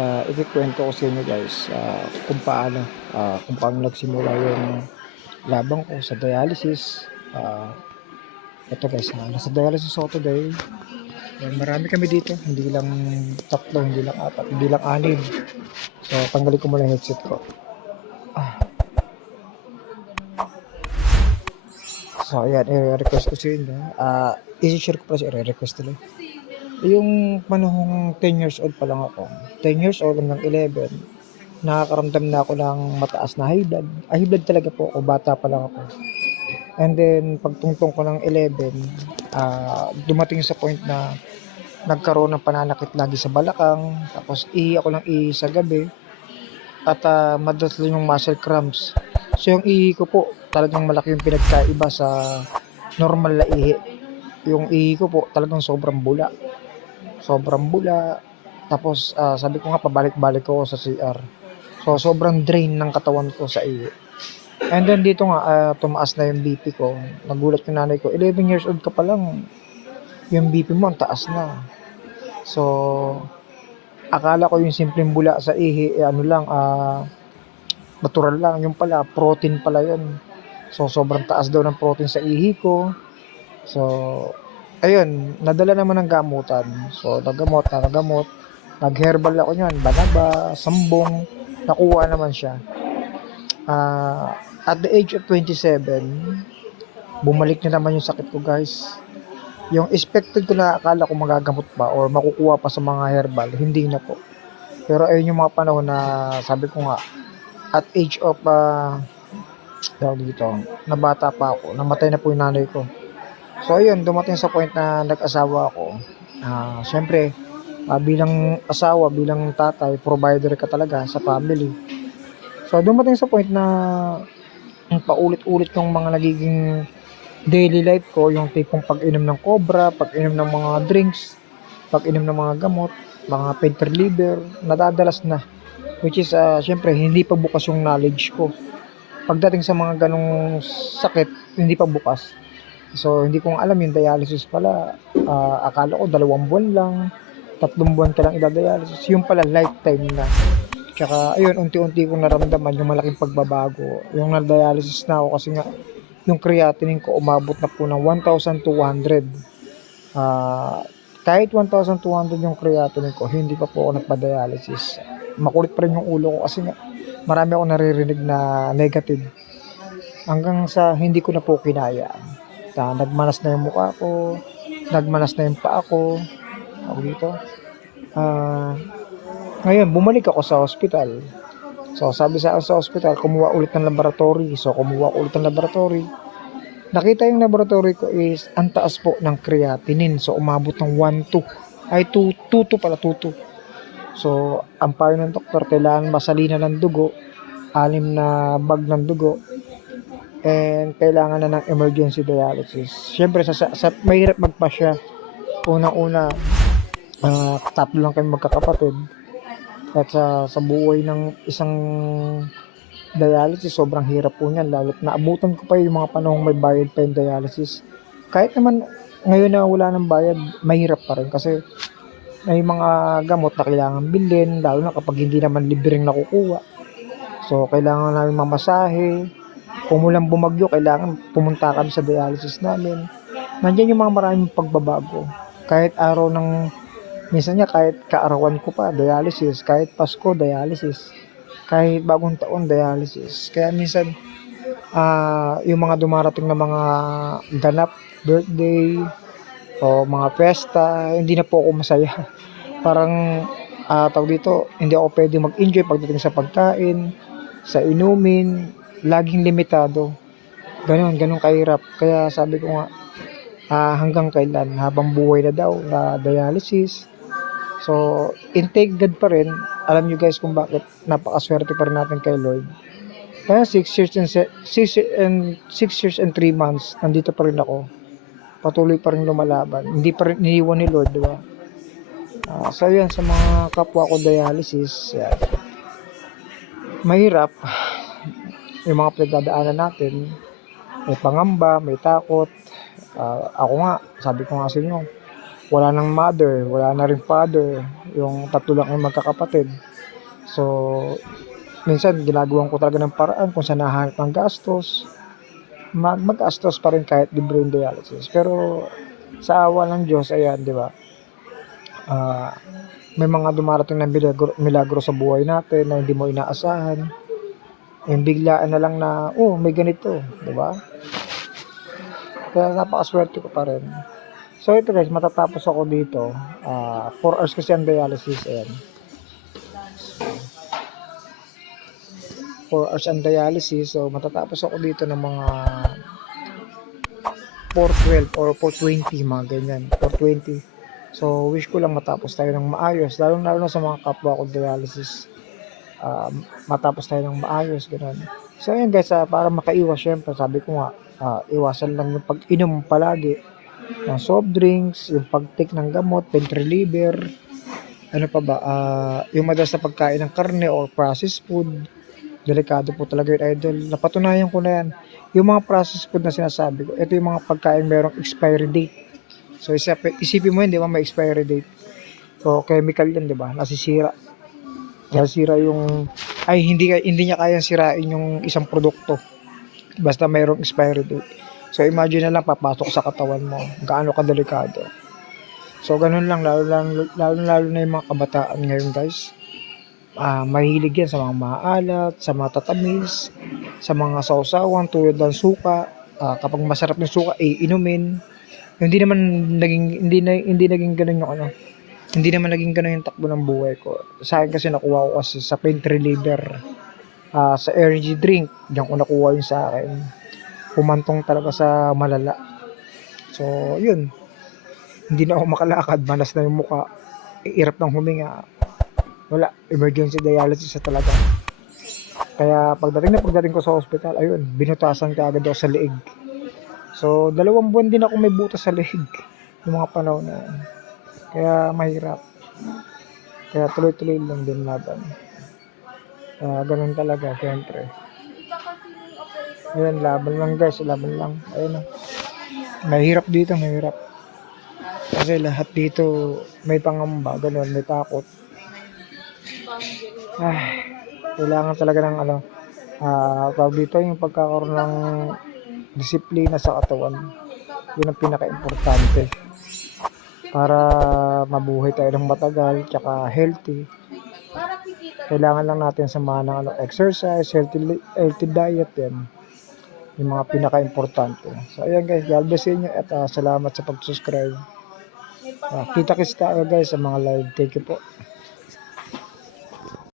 Ikikwento ko sa inyo guys, kung paano nagsimula yung labang ko sa dialysis. Ito guys, nasa dialysis ako today. Marami kami dito, hindi lang tatlo, hindi lang apat, hindi lang anim. So tanggalin ko muna yung headset ko. So ayan, i-request ko sa inyo. I-share ko pa siya, i-request tuloy. Yung panahong 10 years old pa lang ako, 10 years old hanggang 11, nakakaramdam na ako ng mataas na high blood. High blood talaga po ako, bata pa lang ako. And then, pagtungtong ko ng 11, dumating sa point na nagkaroon ng pananakit lagi sa balakang, tapos ako lang sa gabi, at madalas yung muscle cramps. So yung ko po, talagang malaki yung pinagkaiba sa normal na ihi. Yung ko po, talagang sobrang bula. Tapos sabi ko nga, pabalik-balik ko sa CR. So sobrang drain ng katawan ko sa iyo. And then dito nga, tumaas na yung BP ko. Nagulat yung nanay ko, 11 years old ka pa lang, yung BP mo ang taas na. So akala ko yung simpleng bula sa ihi, natural lang. Yung pala, protein pala yun. So sobrang taas daw ng protein sa ihi ko. So ayun, nadala naman ng gamutan. So nagamot, nag-herbal ako niyan, banaba, sambong, nakuha naman siya. At the age of 27, bumalik na naman yung sakit ko guys. Yung expected ko na akala ko magagamot pa or makukuha pa sa mga herbal, hindi na po. Pero ayun yung mga panahon na sabi ko nga, at age of na bata pa ako, namatay na po yung nanay ko. So ayun, dumating sa point na nag-asawa ako. Syempre, bilang asawa, bilang tatay, provider ka talaga sa family. So dumating sa point na paulit-ulit yung mga nagiging daily life ko, yung tipong pag-inom ng cobra, pag-inom ng mga drinks, pag-inom ng mga gamot, mga pain reliever, nadadalas na. Which is, syempre, hindi pa bukas yung knowledge ko. Pagdating sa mga ganong sakit, hindi pa bukas. So, hindi ko alam yung dialysis pala. Akala ko 2 buwan lang, 3 buwan ka lang idadialysis. Yung pala, lifetime na. Tsaka, ayun, unti-unti kong naramdaman yung malaking pagbabago. Yung na-dialysis na ako kasi nga, yung creatinine ko umabot na po ng 1,200. Kahit 1,200 yung creatinine ko, hindi pa po ako nagpa-dialysis. Makulit pa rin yung ulo ko kasi nga, marami ako naririnig na negative. Hanggang sa hindi ko na po kinaya. Nagmanas na yung mukha ko, nagmanas na yung paa ko. Ngayon, bumalik ako sa hospital. So, sabi sa akin sa hospital, kumuha ulit ng laboratory. So, kumuha ulit ng laboratory. Nakita yung laboratory ko is, ang taas po ng creatinine. So, umabot ng 1,2. Ay, 2,2 pala, 2,2. So, ang payo ng doktor, kailangan masalina ng dugo, 6 na bag ng dugo, and kailangan na ng emergency dialysis. Siyempre, mahirap magpasya. Unang-una, 3 lang kami magkakapatid. At sa buhay ng isang dialysis, sobrang hirap po niyan. Lalo't naabutan ko pa yung mga panahong may bayad pa yung dialysis. Kahit naman ngayon na wala ng bayad, mahirap pa rin. Kasi may mga gamot na kailangan bilhin, lalo na kapag hindi naman libreng nakukuha. So, kailangan namin mamasahe. Kung mulang bumagyo, kailangan pumunta kami sa dialysis namin. Nandiyan yung mga maraming pagbabago. Kahit araw ng, minsan niya kahit kaarawan ko pa, dialysis. Kahit Pasko, dialysis. Kahit bagong taon, dialysis. Kaya minsan, yung mga dumarating na mga ganap, birthday, o mga festa, hindi na po ako masaya. Parang, hindi ako pwede mag-enjoy pagdating sa pagkain, sa inumin, laging limitado. Ganun kahirap. Kaya sabi ko nga, hanggang kailan, habang buhay na daw, na dialysis. So, thank God pa rin. Alam nyo guys kung bakit napakaswerte pa rin natin kay Lord. Kaya 6 years and 3 months, nandito pa rin ako. Patuloy pa rin lumalaban. Hindi pa rin iniwan ni Lord, di ba? So yan, sa mga kapwa ko dialysis, yan. Mahirap yung mga pinagdadaanan natin. May pangamba, may takot. Ako nga, sabi ko nga sa inyo, wala nang mother, wala na rin father, yung tatlo lang yung magkakapatid. So, minsan ginagawan ko talaga ng paraan kung saan nahanap ng gastos, mag-gastos pa rin kahit libre yung dialysis. Pero sa awa ng Diyos, ayan, di ba? May mga dumarating na milagro sa buhay natin na hindi mo inaasahan. Yung biglaan na lang na, may ganito, di ba? Kaya napakaswerte ko pa rin. So ito guys, matatapos ako dito. 4 hours kasi ang dialysis. Ayan. 4 hours ang dialysis. So matatapos ako dito ng mga 4:12 or 4:20, mga ganyan. 4:20. So wish ko lang matapos tayo ng maayos. Lalo na sa mga kapwa ko dialysis. Matapos tayo ng maayos. Ganun. So ayan guys, para makaiwas, syempre sabi ko nga, iwasan lang yung pag-inom palagi ng soft drinks, yung pag-take ng gamot, pain reliever, ano pa ba, yung madalas na pagkain ng karne or processed food. Delikado po talaga yun, idol. Napatunayan ko na yan. Yung mga processed food na sinasabi ko, ito yung mga pagkain merong expiry date. So isipin mo yun, di ba, may expiry date. So chemical yan, di ba, nasisira yung, hindi niya kayang sirain yung isang produkto basta mayroong expiry date. So imagine na lang, papasok sa katawan mo, gaano kadelikado. So ganun lang, lalo na yung mga kabataan ngayon guys. Mahilig yan sa mga maalat, sa mga tatamis, sa mga sausawan tulad ng suka. Kapag masarap yung suka, inumin. Hindi naging ganun yung hindi naman naging ganun yung takbo ng buhay ko. Sa akin kasi nakuha ko kasi sa pain reliever, sa energy drink, diyan ko nakuha yun sa akin. Pumantong talaga sa malala. So yun, hindi na ako makalakad, malas na yung mukha, irap ng huminga, wala, emergency dialysis na talaga. Kaya pagdating ko sa hospital, ayun, binutasan ka agad ako sa leeg. So 2 buwan din ako may butas sa leeg yung mga panahon na yun. Kaya mahirap, kaya tuloy-tuloy lang din laban. Ganun talaga, syempre. Ayun, laban lang guys, laban lang. Ayun, mahirap dito, mahirap. Kasi lahat dito may pangamba, ganun, may takot. Kailangan talaga ng tawag dito, yung pagkakaroon ng disiplina sa katawan. Yun ang pinaka-importante para mabuhay tayo ng matagal, tsaka healthy. Kailangan lang natin samahan ng exercise, healthy diet, yan yung mga pinaka-importante. So ayan guys, God bless inyo at salamat sa pag-subscribe. Kita-kits tayo guys sa mga live. Thank you po.